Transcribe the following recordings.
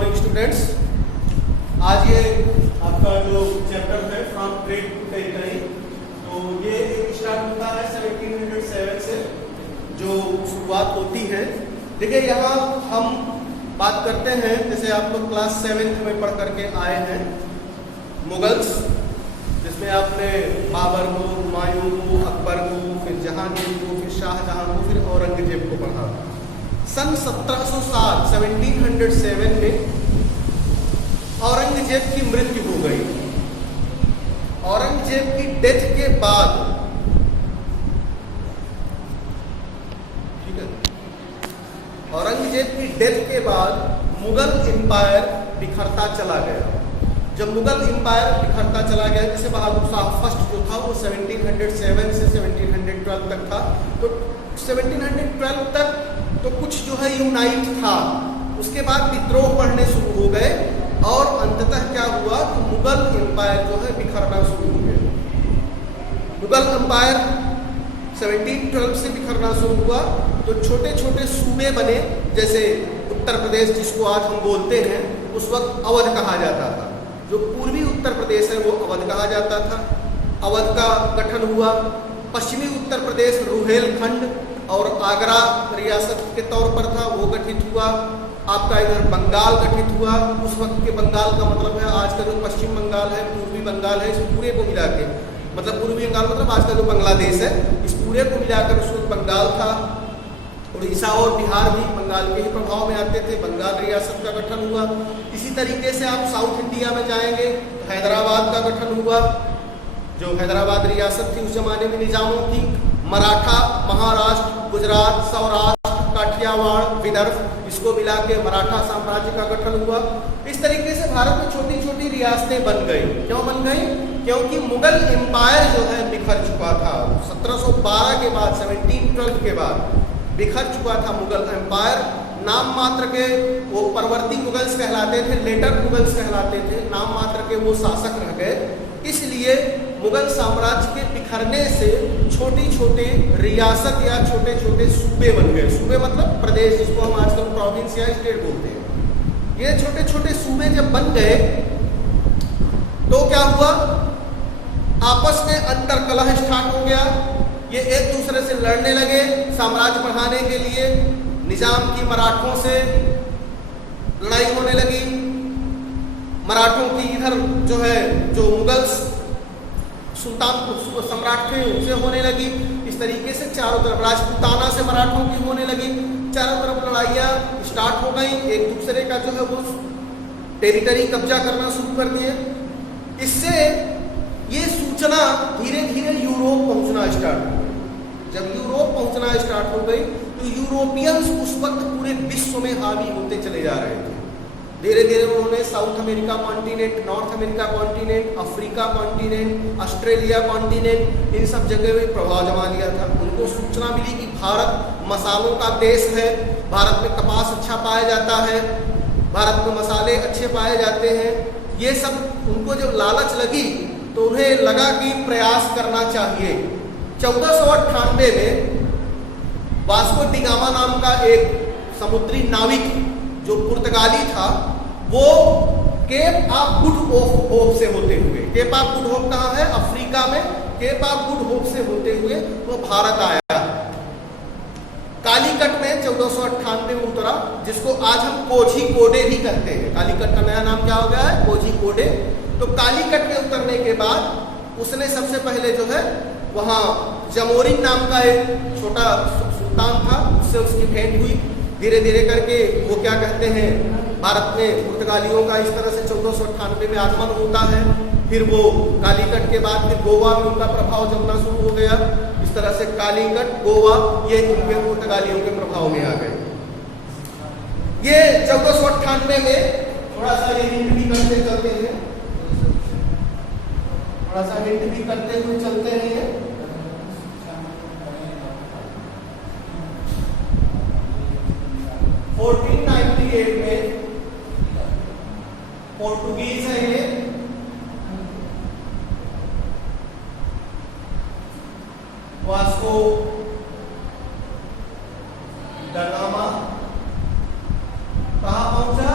Morning students. आज ये आपका जो चैप्टर है फ्रॉम ग्रेड टू टेरिटरी, तो ये स्टार्ट होता है 1707 से जो शुरुआत होती है। देखिए यहाँ हम बात करते हैं, जैसे आप लोग क्लास 7 में पढ़ करके आए हैं मुगल्स, जिसमें आपने बाबर को, हुमायूं को, अकबर को, फिर जहांगीर को, फिर शाहजहां को, फिर औरंगजेब को पढ़ा। सन 1707 में औरंगजेब की मृत्यु हो गई। औरंगजेब की डेथ के बाद, ठीक है, औरंगजेब की डेथ के बाद मुगल एम्पायर बिखरता चला गया। जब मुगल एम्पायर बिखरता चला गया, जैसे बहादुर शाह फर्स्ट जो था वो 1707 से 1712 तक था, तो 1712 तक तो कुछ जो है यूनाइट था। उसके बाद विद्रोह बढ़ने शुरू हो गए और अंततः क्या हुआ कि मुगल एम्पायर जो है बिखरना शुरू हो गया। मुगल एम्पायर 1712 से बिखरना शुरू हुआ तो छोटे छोटे सूबे बने, जैसे उत्तर प्रदेश जिसको आज हम बोलते हैं, उस वक्त अवध कहा जाता था। जो पूर्वी उत्तर प्रदेश है वो अवध कहा जाता था। अवध का गठन हुआ। पश्चिमी उत्तर प्रदेश रुहेलखंड और आगरा रियासत के तौर पर था, वो गठित हुआ। आपका इधर बंगाल गठित हुआ। उस वक्त के बंगाल का मतलब है आज का जो पश्चिम बंगाल है, पूर्वी बंगाल है, इस पूरे को मिला के, मतलब पूर्वी बंगाल मतलब आज का जो बांग्लादेश है, इस पूरे को मिलाकर उस वक्त बंगाल था। उड़ीसा और बिहार भी बंगाल के ही प्रभाव में आते थे। बंगाल रियासत का गठन हुआ। इसी तरीके से आप साउथ इंडिया में जाएंगे, हैदराबाद का गठन हुआ। जो हैदराबाद रियासत थी उस जमाने में निजामों की। मराठा, महाराष्ट्र, गुजरात, सौराष्ट्र, काठियावाड़, विदर्भ, इसको मिला के मराठा साम्राज्य का गठन हुआ। इस तरीके से भारत में छोटी छोटी रियासतें बन गई। क्यों बन गई? क्योंकि मुगल एम्पायर जो है बिखर चुका था। 1712 के बाद, 1712 के बाद बिखर चुका था मुगल एम्पायर। नाम मात्र के वो परवर्ती मुगल्स कहलाते थे, लेटर मुगल्स कहलाते थे, नाम मात्र के वो शासक रह गए। इसलिए मुगल साम्राज्य के बिखरने से छोटी छोटे रियासत या छोटे छोटे सूबे बन गए। सूबे मतलब प्रदेश, जिसको हम आजकल प्रोविंस या स्टेट बोलते हैं। ये छोटे छोटे सूबे जब बन गए तो क्या हुआ, आपस में अंतर्कलह स्टार्ट हो गया। ये एक दूसरे से लड़ने लगे साम्राज्य बढ़ाने के लिए। निजाम की मराठों से लड़ाई होने लगी। मराठों की इधर जो है, जो मुगल्स सुल्तान सम्राट थे उनसे होने लगी। इस तरीके से चारों तरफ, राजपूताना से मराठों की होने लगी। चारों तरफ लड़ाइयाँ स्टार्ट हो गई। एक दूसरे का जो है वो टेरिटरी कब्जा करना शुरू कर दिए। इससे ये सूचना धीरे धीरे यूरोप पहुंचना स्टार्ट हो गई। जब यूरोप पहुंचना स्टार्ट हो गई तो यूरोपियंस उस वक्त पूरे विश्व में हावी होते चले जा रहे थे। धीरे धीरे उन्होंने South America continent, North America continent, Africa continent, Australia continent, इन सब जगह में प्रभाव जमा लिया था। उनको सूचना मिली कि भारत मसालों का देश है, भारत में कपास अच्छा पाया जाता है, भारत में मसाले अच्छे पाए जाते हैं। ये सब उनको जब लालच लगी तो उन्हें लगा कि प्रयास करना चाहिए। 1498 में वास्को डी गामा नाम का एक समुद्री नाविक जो पुर्तगाली था, वो केप ऑफ गुड होप से होते हुए, केप ऑफ गुड होप कहाँ है? अफ्रीका में। केप ऑफ गुड होप से होते हुए वो भारत आया। कालीकट में 1498 में उतरा, जिसको आज हम कोझीकोडे भी कहते हैं। कालीकट का नया नाम क्या हो गया है? कोझीकोडे। तो कालीकट में उतरने के बाद उसने सबसे पहले जो है वहाँ जमोरिन नाम का एक छोटा सुल्तान था, उससे उसकी भेंट हुई। धीरे धीरे करके वो क्या कहते हैं, भारत में पुर्तगालियों का इस तरह से 1498 में आगमन होता है। फिर वो कालीकट के बाद फिर गोवा में उनका प्रभाव जमना शुरू हो गया। इस तरह से कालीकट, गोवा, ये उनके पुर्तगालियों के प्रभाव में आ गए। ये 1498 में थोड़ा सा हिंट भी करते चलते हैं, थोड़ा सा हिंट भी करते हुए चलते हैं। 1498 में पोर्टुगीज है ये, वास्को ड गामा कहाँ पहुंचा?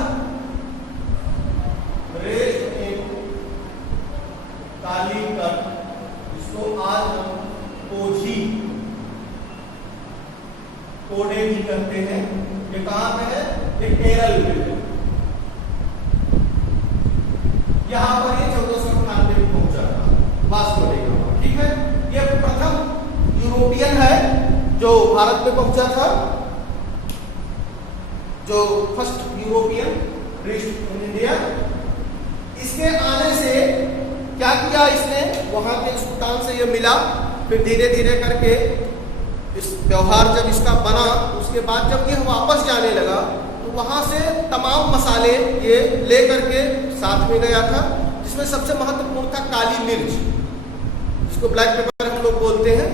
ये केरल में, यहां पर ये 1498 में पहुंचा था वास्को डी गामा। ठीक है, ये प्रथम यूरोपियन है जो भारत में पहुंचा था, जो first European reached in India. इसके आने से क्या किया इसने, वहां के सुल्तान से ये मिला, फिर धीरे धीरे करके इस व्यवहार जब इसका बना, उसके बाद जब ये वापस जाने लगा तो वहां से तमाम मसाले ये ले करके साथ में गया था, जिसमें सबसे महत्वपूर्ण था काली मिर्च, जिसको ब्लैक पेपर हम लोग बोलते हैं,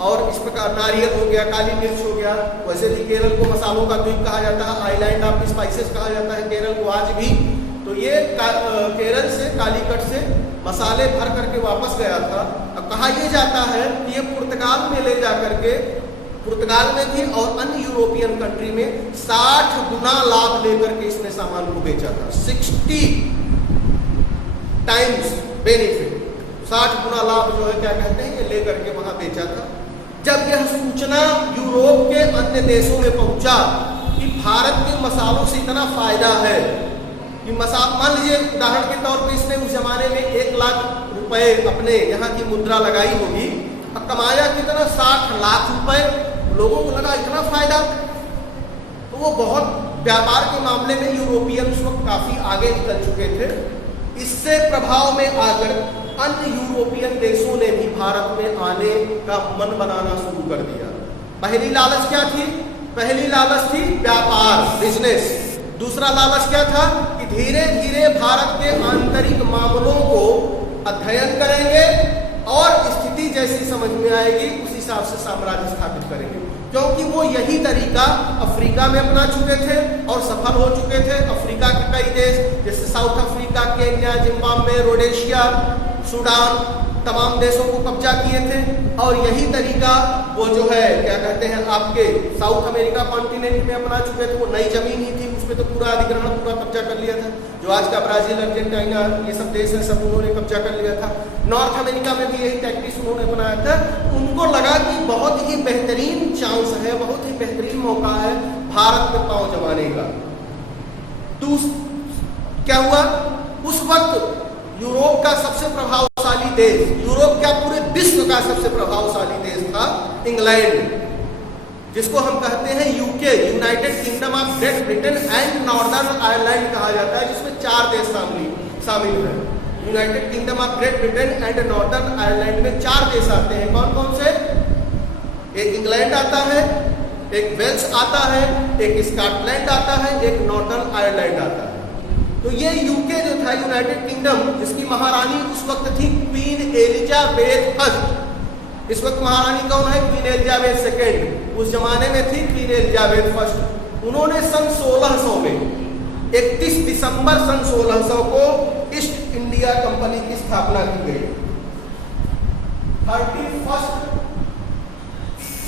और इस प्रकार नारियल हो गया, काली मिर्च हो गया। वैसे भी केरल को मसालों का द्वीप कहा जाता है, आइलैंड ऑफ स्पाइसेस कहा जाता है केरल को आज भी। तो ये केरल से, कालीकट से मसाले भर करके वापस गया था। अब कहा यह जाता है कि ये पुर्तगाल में ले जा करके, पुर्तगाल में भी और अन्य यूरोपियन कंट्री में 60 गुना लाभ लेकर के इसने सामान को बेचा था। 60 टाइम्स बेनिफिट, 60 गुना लाभ जो है क्या कहते हैं, ये लेकर के वहां बेचा था। जब यह सूचना यूरोप के अन्य देशों में पहुंचा कि भारत के मसालों से इतना फायदा है कि मान लीजिए उदाहरण के तौर पे इसने उस जमाने में 1 लाख रुपए अपने यहाँ की मुद्रा लगाई होगी, अब कमाया कितना, 60 लाख रुपए। लोगों को लगा इतना फायदा, तो वो बहुत व्यापार के मामले में यूरोपियन उस वक्त काफी आगे निकल चुके थे। इससे प्रभाव में आकर अन्य यूरोपियन देशों ने भी भारत में आने का मन बनाना शुरू कर दिया। पहली लालच क्या थी, पहली लालच थी व्यापार, बिजनेस। दूसरा लालच क्या था कि धीरे धीरे भारत के आंतरिक मामलों को अध्ययन करेंगे और स्थिति जैसी समझ में आएगी उस हिसाब से साम्राज्य स्थापित करेंगे, क्योंकि वो यही तरीका अफ्रीका में अपना चुके थे और सफल हो चुके थे। अफ्रीका के कई देश जैसे south Africa, Kenya, Zimbabwe, Rhodesia, Sudan, तमाम देशों को कब्जा किए थे। और यही तरीका वो जो है क्या कहते हैं आपके साउथ अमेरिका कॉन्टिनेंट में अपना चुके थे। वो नई जमीन ही थी, उसमें तो पूरा अधिग्रहण, पूरा कब्जा कर लिया था। जो आज का ब्राजील, अर्जेंटीना, ये सब देश है, सब उन्होंने कब्जा कर लिया था। नॉर्थ अमेरिका में भी यही टैक्टिक्स उन्होंने बनाया था। उनको लगा कि बहुत ही बेहतरीन चांस है, बहुत ही बेहतरीन मौका है भारत में पांव जमाने का। तो क्या हुआ, उस वक्त यूरोप का सबसे प्रभावशाली देश, यूरोप क्या पूरे विश्व का सबसे प्रभावशाली देश था इंग्लैंड, जिसको हम कहते हैं UK, United kingdom of great Britain and northern Ireland कहा जाता है, जिसमें 4 देश शामिल हैं। United kingdom of great Britain and northern Ireland में 4 देश आते हैं। कौन कौन से, एक इंग्लैंड आता है, एक वेल्स आता है, एक स्कॉटलैंड आता है, एक नॉर्दर्न आयरलैंड आता है। तो ये यूके जो था, यूनाइटेड किंगडम, जिसकी महारानी उस वक्त थी क्वीन एलिजाबेथ फर्स्ट। इस वक्त महारानी कौन है, क्वीन एलिजाबेथ सेकेंड। उस जमाने में थी क्वीन एलिजाबेथ फर्स्ट। उन्होंने सन 1600 में 31 दिसंबर सन 1600 को ईस्ट इंडिया कंपनी की स्थापना की गई। 31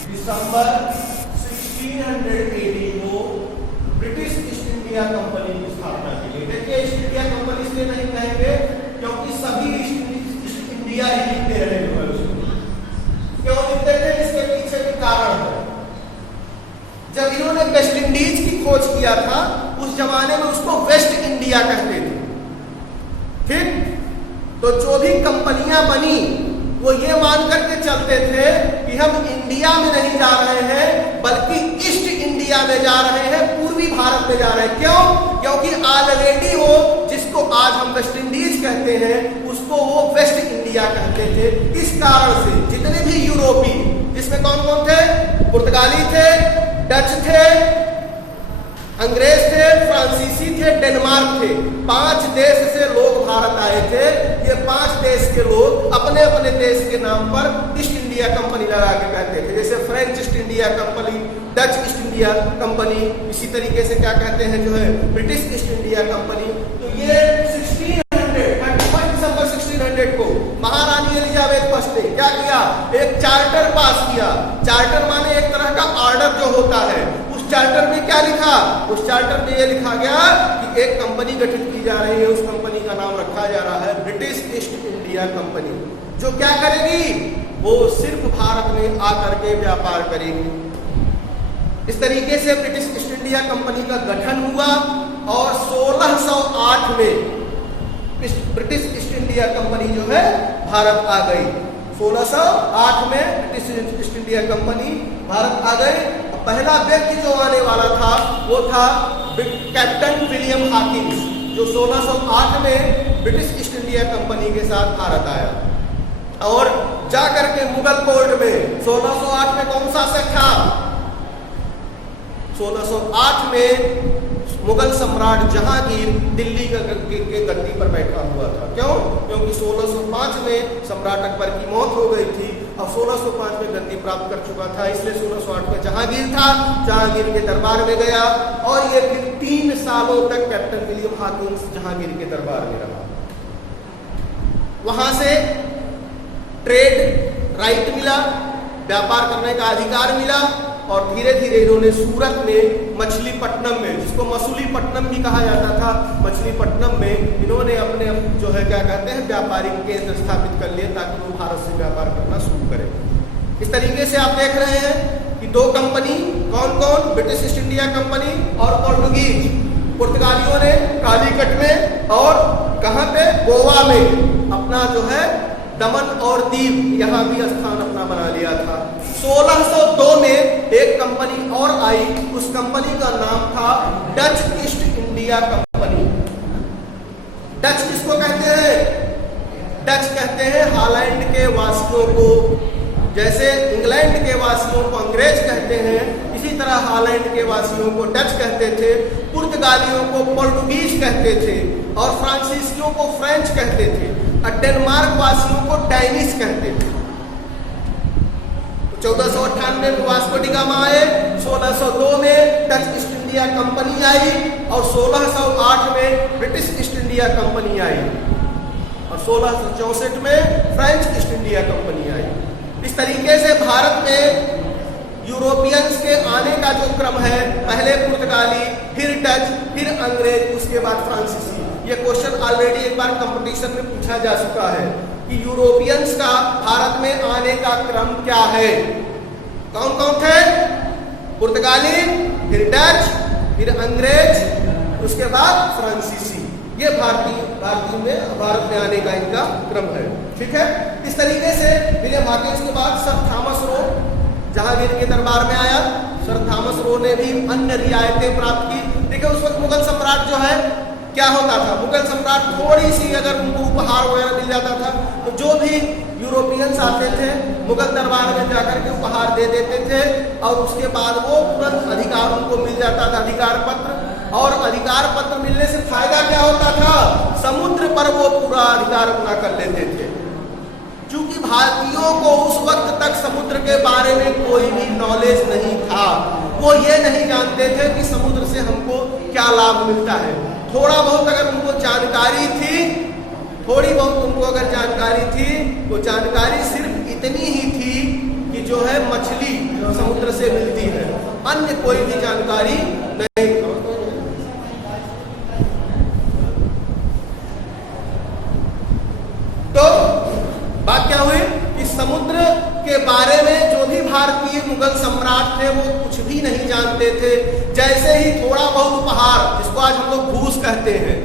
दिसंबर 1600 AD को ब्रिटिश ईस्ट इंडिया कंपनी की स्थापना की गई। देखिए ईस्ट इंडिया कंपनी इसलिए नहीं कहेंगे क्योंकि सभी ईस्ट इंडिया ही लिखते रहे। क्यों लिखते थे, इसके पीछे भी कारण है। जब इन्होंने वेस्ट इंडीज की खोज किया था, उस जमाने में उसको वेस्ट इंडिया कहते थे। ठीक, तो जो भी कंपनियां बनी वो ये मान करके चलते थे कि हम इंडिया में नहीं जा रहे हैं बल्कि ईस्ट इंडिया में जा रहे हैं, पूर्वी भारत में जा रहे हैं। क्यों, क्योंकि ऑलरेडी वो जिसको आज हम वेस्ट इंडीज कहते हैं उसको वो वेस्ट इंडिया कहते थे। इस कारण से जितने भी यूरोपी, जिसमें कौन कौन थे, पुर्तगाली थे, डच थे, अंग्रेज थे, फ्रांसीसी थे, डेनमार्क थे। 5 देश से लोग भारत आए थे। ये 5 देश के लोग अपने अपने देश के नाम पर ईस्ट इंडिया कंपनी लगा के कहते थे। जैसे French east India company, Dutch east India company, इसी तरीके से क्या कहते हैं जो है ब्रिटिश ईस्ट इंडिया कंपनी। तो ये 31 दिसंबर 1600 को महारानी एलिजाबेथ फर्स्ट ने क्या किया, एक चार्टर पास किया। चार्टर माने एक तरह का ऑर्डर जो होता है। उस चार्टर में क्या लिखा, उस चार्टर में ये लिखा गया कि एक कंपनी गठित की जा रही है, उस कंपनी का नाम रखा जा रहा है ब्रिटिश ईस्ट इंडिया कंपनी, जो क्या करेगी, वो सिर्फ भारत में आकर के व्यापार करेगी। इस तरीके से ब्रिटिश ईस्ट इंडिया कंपनी का गठन हुआ और 1608 में ब्रिटिश ईस्ट इंडिया कंपनी जो है भारत आ गई। 1608 में British East India Company Bharat आ गई। पहला व्यक्ति जो आने वाला था वो था कैप्टन विलियम हॉकिंस, जो 1608 में ब्रिटिश ईस्ट इंडिया कंपनी के साथ भारत आया और जाकर के मुगल कोर्ट में 1608 में कौन सा सेक्ट था? 1608 में मुगल सम्राट जहांगीर दिल्ली के गद्दी पर बैठा हुआ था। क्यों? क्योंकि 1605 में सम्राट अकबर की मौत हो गई थी और 1605 में गद्दी प्राप्त कर चुका था, इसलिए 1608 में जहांगीर था। जहांगीर के दरबार में गया और ये फिर 3 सालों तक कैप्टन विलियम हॉकिंस जहांगीर के दरबार में रहा। वहां से ट्रेड राइट मिला, व्यापार करने का अधिकार मिला और धीरे धीरे इन्होंने सूरत में मछलीपट्टनम में, जिसको मसूलीपट्टनम भी कहा जाता था, मछलीपट्टनम में इन्होंने अपने जो है क्या कहते हैं व्यापारिक केंद्र स्थापित कर लिए ताकि वो भारत से व्यापार करना शुरू करें। इस तरीके से आप देख रहे हैं कि 2 कंपनी, कौन कौन? ब्रिटिश ईस्ट इंडिया कंपनी और पोर्टुगीज। पुर्तगालियों ने कालीकट में और कहाँ पे? गोवा में अपना जो है दमन और दीव यहाँ भी स्थान अपना बना लिया था। 1602 में एक कंपनी और आई, उस कंपनी का नाम था Dutch east India company. Dutch किसको कहते हैं? डच कहते हैं हॉलैंड के वासियों को। जैसे इंग्लैंड के वासियों को अंग्रेज कहते हैं, इसी तरह हॉलैंड के वासियों को डच कहते थे, पुर्तगालियों को पोर्टुगीज कहते थे और फ्रांसीसियों को फ्रेंच कहते थे और डेनमार्क वासियों को डैनिश कहते थे। 1498 में वास्को डी गामा आए, 1602 में डच ईस्ट इंडिया कंपनी आई और 1608 में ब्रिटिश ईस्ट इंडिया कंपनी आई और 1664 में फ्रेंच ईस्ट इंडिया कंपनी आई। इस तरीके से भारत में यूरोपियंस के आने का जो क्रम है, पहले पुर्तगाली, फिर डच, फिर अंग्रेज, उसके बाद फ्रांसीसी। ये क्वेश्चन ऑलरेडी एक बार कंपटीशन में पूछा जा चुका है कि यूरोपियंस का भारत में आने का क्रम क्या है। कौन कौन थे? पुर्तगाली, फिर डच, फिर अंग्रेज, उसके बाद फ्रांसीसी। ये भारत में आने का इनका क्रम है। ठीक है। इस तरीके से विलियम हॉकिंस के बाद सर थॉमस रो जहांगीर के दरबार में आया। सर थॉमस रो ने भी अन्य रियायतें प्राप्त की। देखिए उस वक्त मुगल सम्राट जो है क्या होता था, मुगल सम्राट थोड़ी सी अगर उनको उपहार वगैरह मिल जाता था तो जो भी यूरोपियंस आते थे मुगल दरबार में जाकर के उपहार दे देते थे और उसके बाद वो तुरंत अधिकार उनको मिल जाता था, अधिकार पत्र। और अधिकार पत्र मिलने से फायदा क्या होता था? समुद्र पर वो पूरा अधिकार अपना कर लेते थे। क्योंकि भारतीयों को उस वक्त तक समुद्र के बारे में कोई भी नॉलेज नहीं था, वो ये नहीं जानते थे कि समुद्र से हमको क्या लाभ मिलता है। थोड़ा बहुत अगर उनको जानकारी थी, थोड़ी बहुत उनको अगर जानकारी थी, वो जानकारी सिर्फ इतनी ही थी कि जो है मछली समुद्र से मिलती है, अन्य कोई भी जानकारी नहीं। तो बात क्या हुई कि समुद्र के बारे में जो भी भारतीय मुगल सम्राट थे वो कुछ भी नहीं जानते थे। जैसे ही थोड़ा बहुत उपहार, जिसको आज हम लोग घूस कहते हैं,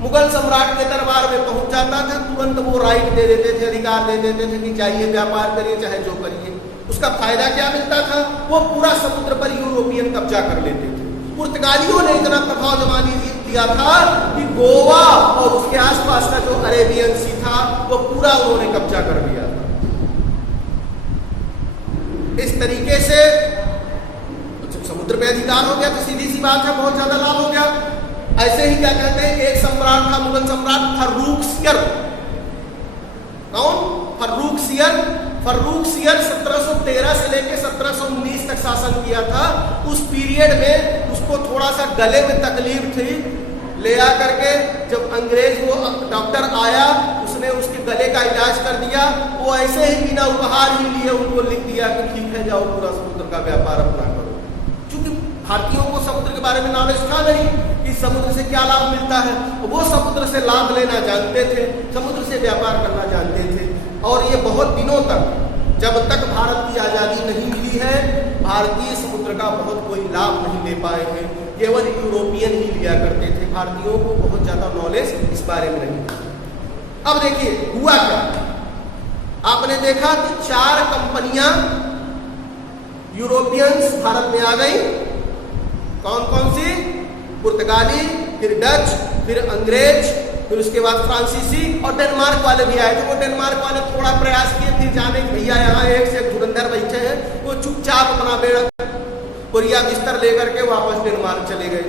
मुगल सम्राट के दरबार में पहुंच जाता था, तुरंत वो राइट दे देते थे, अधिकार दे देते थे कि चाहिए व्यापार करिए चाहे जो करिए। उसका फायदा क्या मिलता था? वो पूरा समुद्र पर यूरोपियन कब्जा कर लेते थे। पुर्तगालियों ने इतना प्रभाव जमा दिया था कि गोवा और उसके आसपास का जो अरेबियन सी था वो पूरा उन्होंने कब्जा कर लिया था। इस तरीके से जब समुद्र पे अधिकार हो गया तो सीधी सी बात है बहुत ज्यादा लाभ हो गया। ऐसे ही क्या कहते हैं, एक सम्राट था मुगल सम्राट फर्रुखसियर। कौन? फर्रुखसियर। फर्रुखसियर 1713 से लेकर 1719 तक शासन किया था। उस पीरियड में उसको थोड़ा सा गले में तकलीफ थी, ले आकर के जब अंग्रेज वो डॉक्टर आया उसने उसके गले का इलाज कर दिया। वो ऐसे ही बिना उपहार ही लिए उनको लिख दिया कि ठीक है जाओ पूरा समुद्र का व्यापार अपना करो। क्योंकि भारतीयों को समुद्र के बारे में नॉलेज था नहीं कि समुद्र से क्या लाभ मिलता है। वो समुद्र से लाभ लेना जानते थे, समुद्र से व्यापार करना जानते थे। और ये बहुत दिनों तक, जब तक भारत की आज़ादी नहीं मिली है, भारतीय समुद्र का बहुत कोई लाभ नहीं ले पाए हैं, केवल यूरोपियन ही लिया करते थे, भारतीयों को बहुत ज्यादा नॉलेज इस बारे में नहीं था। अब देखिए हुआ क्या, आपने देखा कि 4 कंपनियां यूरोपियंस भारत में आ गई। कौन कौन सी? पुर्तगाली, फिर डच, फिर अंग्रेज, फिर उसके बाद फ्रांसीसी और डेनमार्क वाले भी आए थे। वो डेनमार्क वाले थोड़ा प्रयास किए फिर जाने की भैया यहाँ एक से एक धुरंधर बैठे हैं, वो चुपचाप अपना बेड़ा कोरिया बिस्तर लेकर के वापस डेनमार्क चले गए।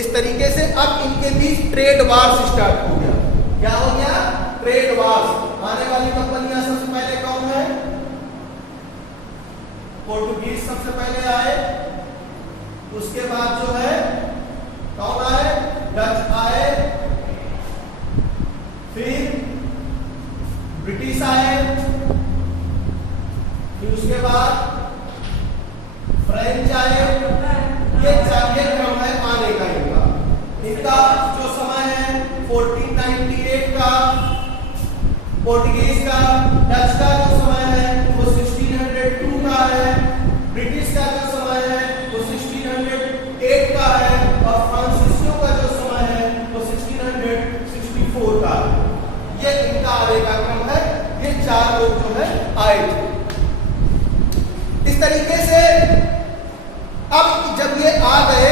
इस तरीके से अब इनके बीच ट्रेड वार्स स्टार्ट हो गया। क्या हो गया? Trade wars. आने वाली कंपनियां सबसे पहले कौन है? पोर्टुगीज सबसे पहले आए, उसके बाद जो है कौन आए? डच आए, फिर ब्रिटिश आए, फिर उसके बाद फ्रेंच आए। ये क्रम है आने का इनका। इनका जो समय है 1498 का पोर्टुगीज का, डच का जो समय है वो 1602 का है, ब्रिटिश का जो समय है वो 1608 का है और फ्रांसीसियों का जो समय है वो 1664 का है। ये इनका आने का क्रम है। ये 4 लोग जो है आए थे। इस तरीके से अब जब ये आ गए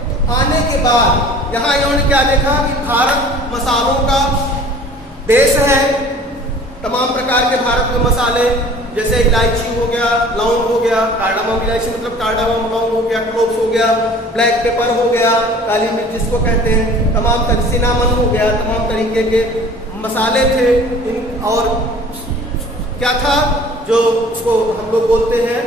तो आने के बाद यहां इन्होंने क्या देखा कि भारत मसालों का देश है। तमाम प्रकार के भारत में मसाले जैसे इलायची हो गया, लौंग हो गया, कार्डामम इलायची मतलब कार्डामम लौंग हो गया, क्लोव्स हो गया, ब्लैक पेपर हो गया, काली मिर्च जिसको कहते हैं, तमाम सिनामन हो गया, तमाम तरीके के मसाले थे। और क्या था जो उसको हम लोग बोलते हैं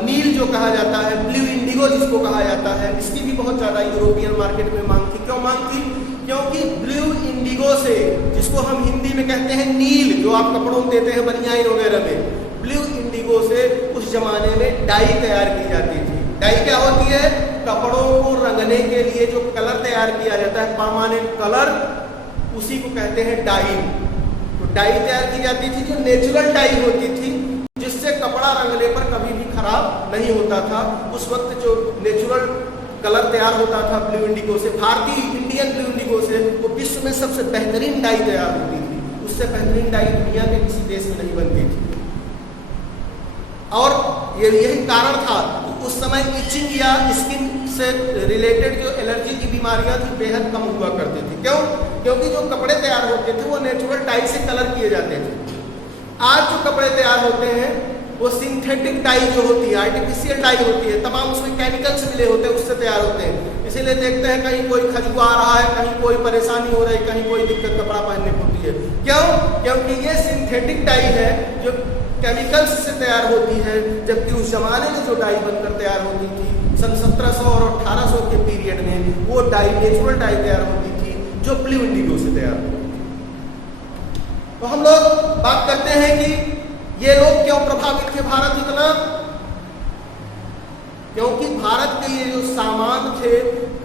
नील जो कहा जाता है, ब्लू इंडिगो जिसको कहा जाता है, इसकी भी बहुत ज्यादा यूरोपियन मार्केट में मांग थी। क्यों मांग थी? क्योंकि ब्लू इंडिगो से, जिसको हम हिंदी में कहते हैं नील, जो आप कपड़ों में देते हैं बनियान वगैरह में, ब्लू इंडिगो से उस जमाने में डाई तैयार की जाती थी। डाई क्या होती है? कपड़ों को रंगने के लिए जो कलर तैयार किया जाता है, परमानेंट कलर, उसी को कहते हैं डाई। तो डाई तैयार की जाती थी जो नेचुरल डाई होती थी, जिससे कपड़ा रंगने पर कभी भी खराब नहीं होता था। उस वक्त जो नेचुरल कलर तैयार होता था ब्लू इंडिगो से, भारतीय इंडियन ब्लू इंडिगो से, वो विश्व में सबसे बेहतरीन डाई तैयार होती थी। उससे बेहतरीन डाई दुनिया के किसी देश में नहीं बनती थी। और यही कारण था उस समय इचिंग या स्किन से रिलेटेड जो एलर्जी की बीमारियां थी बेहद कम हुआ करती थी। क्यों? क्योंकि जो कपड़े तैयार होते थे वो नेचुरल डाई से कलर किए जाते थे। आज जो कपड़े तैयार होते हैं वो सिंथेटिक डाई जो होती है, आर्टिफिशियल डाई होती है, तमाम उसमें केमिकल्स मिले होते हैं, उससे तैयार होते हैं। इसीलिए देखते हैं कहीं कोई खजुआ आ रहा है, कहीं कोई परेशानी हो रही है, कहीं कोई दिक्कत कपड़ा पहनने को होती है। क्यों? क्योंकि ये सिंथेटिक डाई है जो केमिकल्स से तैयार होती है, जबकि उस जमाने में जो डाई बनकर तैयार होती थी सन 1700 और 1800 के पीरियड में, वो डाई नेचुरल डाई तैयार होती थी जो ब्लू इंडिगो से तैयार होती थी। तो हम लोग बात करते हैं कि ये लोग क्यों प्रभावित थे भारत इतना? क्योंकि भारत के ये जो सामान थे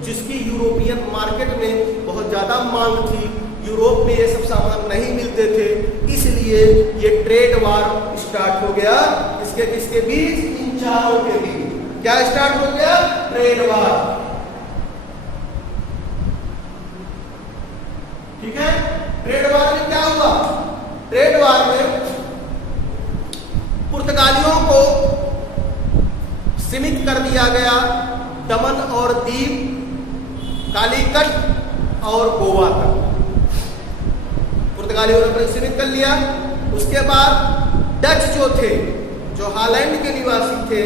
जिसकी यूरोपियन मार्केट में बहुत ज्यादा मांग थी, यूरोप में ये सब सामान नहीं मिलते थे, इसलिए ये ट्रेड वार स्टार्ट हो गया। किसके बीच? इन चारों के बीच। क्या स्टार्ट हो गया? Trade war. ठीक है? ट्रेड वार में क्या हुआ? ट्रेड वार में पुर्तगालियों को सीमित कर दिया गया दमन और दीव, कालीकट और गोवा तक पुर्तगालियों ने सीमित कर लिया। उसके बाद डच जो थे, जो हॉलैंड के निवासी थे,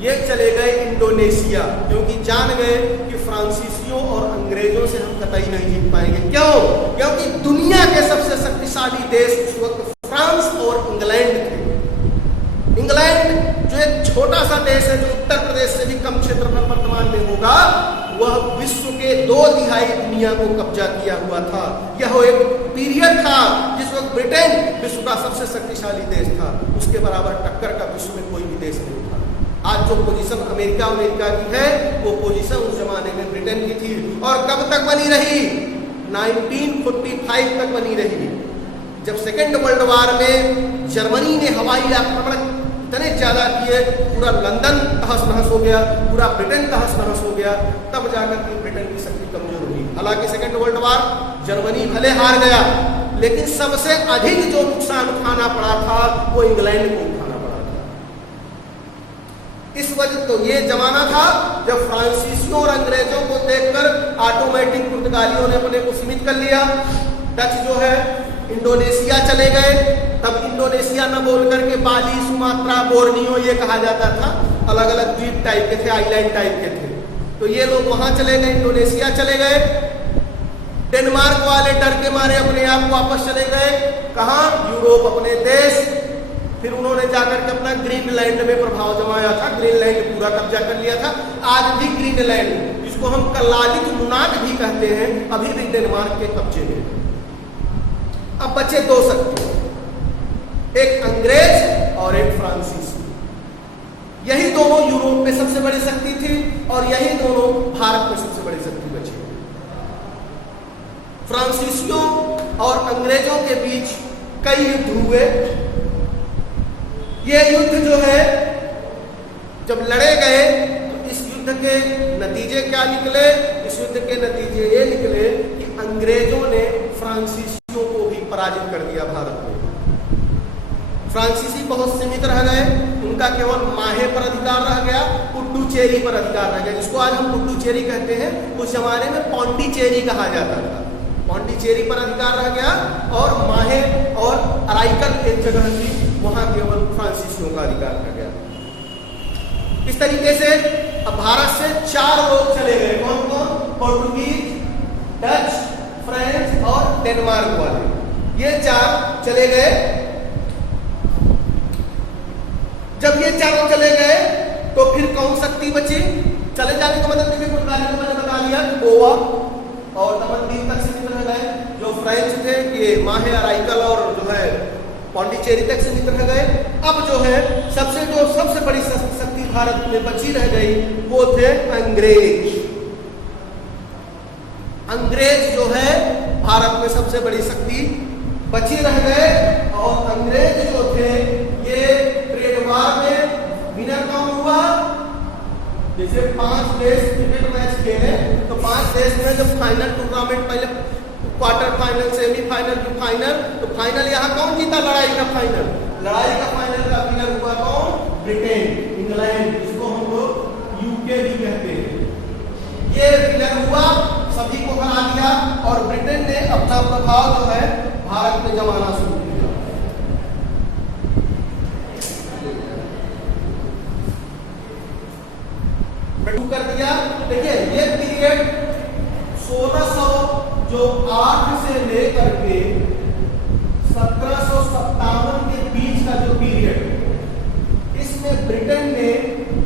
ये चले गए इंडोनेशिया, क्योंकि जान गए कि फ्रांसीसियों और अंग्रेजों से हम कतई नहीं जीत पाएंगे। क्यों? क्योंकि दुनिया के सबसे शक्तिशाली देश उस वक्त फ्रांस और इंग्लैंड थे। इंग्लैंड जो एक छोटा सा देश है, जो उत्तर प्रदेश से भी कम क्षेत्रफल वर्तमान में होगा, वह विश्व के 2/3 दुनिया को कब्जा किया हुआ था। यह एक पीरियड था जिस वक्त ब्रिटेन विश्व का सबसे शक्तिशाली देश था, उसके बराबर टक्कर का विश्व में कोई भी देश नहीं था। आज जो पोजीशन अमेरिका की है, वो पोजीशन उस जमाने में ब्रिटेन की थी। और कब तक बनी रही? 1945 तक बनी रही, जब सेकेंड वर्ल्ड वार में जर्मनी ने हवाई आक्रमण इतने ज्यादा किए, पूरा लंदन तहस नहस हो गया, पूरा ब्रिटेन तहस नहस हो गया, तब जाकर के ब्रिटेन की शक्ति कमजोर हुई। हालांकि सेकेंड वर्ल्ड वॉर जर्मनी भले हार गया, लेकिन सबसे अधिक जो नुकसान उठाना पड़ा था वो इंग्लैंड को उठाना पड़ा था। इस वजह तो ये जमाना था जब फ्रांसीसियों और अंग्रेजों को देखकर ऑटोमेटिक पुर्तगालियों ने अपने को सीमित कर लिया। डच जो है इंडोनेशिया चले गए, तब इंडोनेशिया न बोल करके बाली, सुमात्रा, बोर्नियो ये कहा जाता था, अलग अलग द्वीप टाइप के थे, आइलैंड टाइप के थे। तो ये लोग वहां चले गए, इंडोनेशिया चले गए। डेनमार्क वाले डर के मारे अपने आप वापस चले गए, कहां? यूरोप, अपने देश। फिर उन्होंने जाकर के अपना ग्रीनलैंड में प्रभाव जमाया था, ग्रीनलैंड पूरा कब्जा कर लिया था। आज भी ग्रीनलैंड, जिसको हम कलालिक नुनाक भी कहते हैं, अभी भी डेनमार्क के कब्जे में। अब बचे दो शक्ति, एक अंग्रेज और एक फ्रांसीसी। यही दोनों यूरोप में सबसे बड़ी शक्ति थी और यही दोनों भारत में सबसे बड़ी शक्ति बची। फ्रांसीसियों और अंग्रेजों के बीच कई युद्ध हुए। ये युद्ध जो है जब लड़े गए तो इस युद्ध के नतीजे क्या निकले? इस युद्ध के नतीजे ये निकले कि अंग्रेजों ने फ्रांसीसियों को भी पराजित कर दिया भारत में। फ्रांसीसी बहुत सीमित रह गए, उनका केवल माहे पर अधिकार रह गया, पुडुचेरी पर अधिकार रह गया, जिसको आज हम पुडुचेरी कहते हैं, उस जमाने में पौंडीचेरी कहा जाता था। पौंडीचेरी पर अधिकार रह गया और माहे और अराइकल एक जगह थी, वहां केवल फ्रांसीसियों का अधिकार रह गया। इस तरीके से अब भारत से 4 लोग चले गए। कौन कौन? पोर्टुगीज, डच, फ्रेंच और डेनमार्क वाले, ये 4 चले गए। जब ये चारों चले गए तो फिर कौन शक्ति बची? चले जाने का मतलब देखिए, मैंने बता दिया गोवा और दमन तक सीमित रह गए। जो फ्रेंच थे ये माहे, अराइकल और जो है पौंडीचेरी तक सीमित रह गए। अब जो है सबसे बड़ी शक्ति भारत में बची रह गई वो थे अंग्रेज। अंग्रेज जो है भारत में सबसे बड़ी शक्ति बची रह गए और अंग्रेज जो थे ये ट्रेड वार में विनर कौन हुआ? जैसे 5 देश क्रिकेट मैच खेले तो 5 देश में जब फाइनल टूर्नामेंट, पहले क्वार्टर फाइनल, सेमीफाइनल, फिर फाइनल, तो फाइनल यहाँ कौन जीता? लड़ाई का फाइनल। लड़ाई का फाइनल का विनर हुआ कौन? ब्रिटेन, इंग्लैंड, जिसको हम लोग यूके भी कहते हैं। ये विनर हुआ, सभी को हरा दिया और ब्रिटेन ने अपना प्रभाव जो है भारत में जमाना शुरू किया। कर दिया। देखिए ये पीरियड 1608 से लेकर के 1757 के बीच का जो पीरियड, इसमें ब्रिटेन ने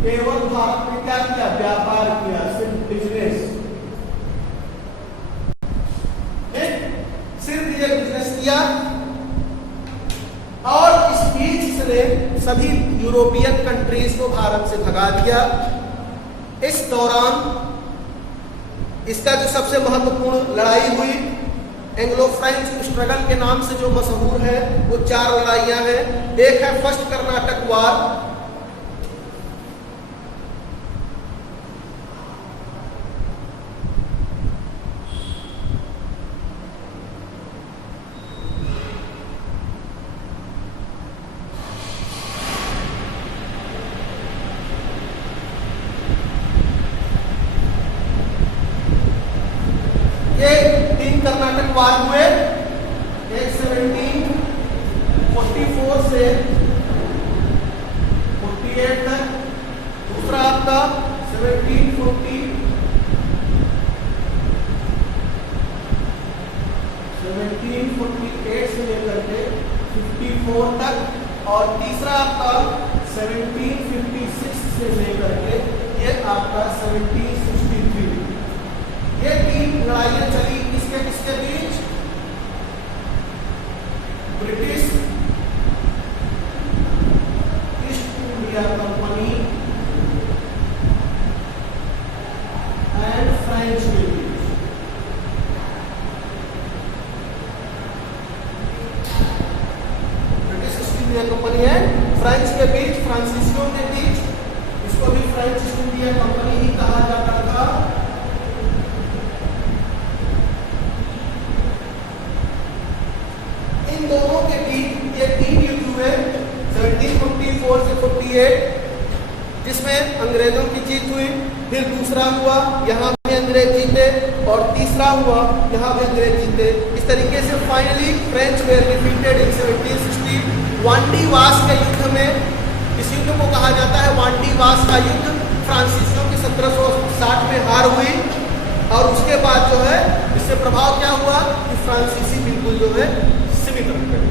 केवल भारत में क्या किया? व्यापार किया, सिर्फ बिजनेस, सिर्फ ये बिजनेस किया। और इस बीच इसने सभी यूरोपियन कंट्रीज को भारत से भगा दिया। इस दौरान इसका जो सबसे महत्वपूर्ण लड़ाई हुई, एंग्लो फ्रेंच स्ट्रगल के नाम से जो मशहूर है, वो 4 लड़ाइयां हैं। एक है फर्स्ट कर्नाटक वार, ये 3 कर्नाटक वार हुए, एक 1744 से 48 तक, दूसरा आपका 1748 से लेकर के 54 तक और तीसरा आपका 1756 से लेकर के ये आपका 1763। ये 3 लड़ाइयां चली किसके बीच? British East India Company and French के बीच। British East India Company and French के बीच स्टेट जिसमें अंग्रेजों की जीत हुई, फिर दूसरा हुआ यहाँ भी अंग्रेज जीते, और तीसरा हुआ यहाँ भी अंग्रेज जीते। इस तरीके से finally French were defeated in 1760। Wandiwash के युद्ध में, इस युद्ध को कहा जाता है वांडी वास का युद्ध। फ्रांसीसियों की 1760 में हार हुई, और उसके बाद जो है इससे प्रभाव क्या हुआ कि फ्रांसीसी बिल्कुल जो है सीमित रह गए।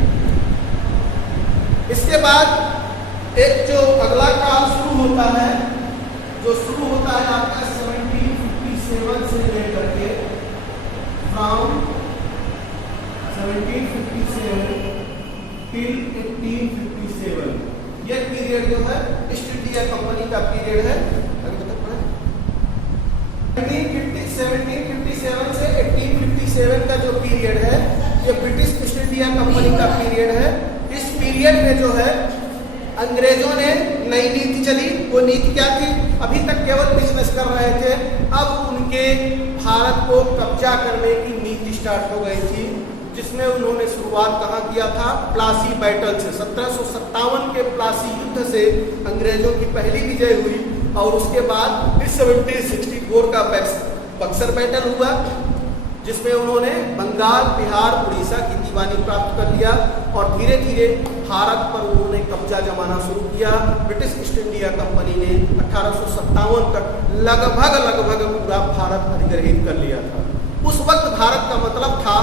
इसके बाद एक जो अगला काल शुरू होता है, जो शुरू होता है आपका 1757 से लेकर के फ्रॉम 1757 टिल 1857, ये पीरियड जो है ईस्ट इंडिया कंपनी का पीरियड है। 1757 से 1857 का जो पीरियड है ये ब्रिटिश ईस्ट इंडिया कंपनी का पीरियड है। इस पीरियड में जो है अंग्रेजों ने नई नीति चली। वो नीति क्या थी? अभी तक केवल बिजनेस कर रहे थे, अब उनके भारत को कब्जा करने की नीति स्टार्ट हो गई थी, जिसमें उन्होंने शुरुआत कहाँ किया था? प्लासी बैटल से। 1757 के प्लासी युद्ध से अंग्रेजों की पहली विजय हुई, और उसके बाद 1764 का बक्सर बैटल हुआ, जिसमें उन्होंने बंगाल, बिहार, उड़ीसा की दीवानी प्राप्त कर लिया, और धीरे धीरे भारत पर उन्होंने कब्जा जमाना शुरू किया। ब्रिटिश ईस्ट इंडिया कंपनी ने 1857 तक लगभग पूरा भारत अधिग्रहित कर लिया था। उस वक्त भारत का मतलब था,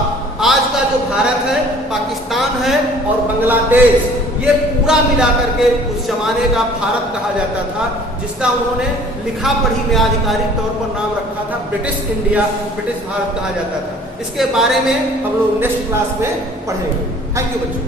आज का जो भारत है, पाकिस्तान है और बांग्लादेश, ये पूरा मिला करके उस जमाने का भारत कहा जाता था, जिसका उन्होंने लिखा पढ़ी में आधिकारिक तौर पर नाम रखा था ब्रिटिश इंडिया, ब्रिटिश भारत कहा जाता था। इसके बारे में हम लोग नेक्स्ट क्लास में पढ़ेंगे। थैंक यू बच्चों।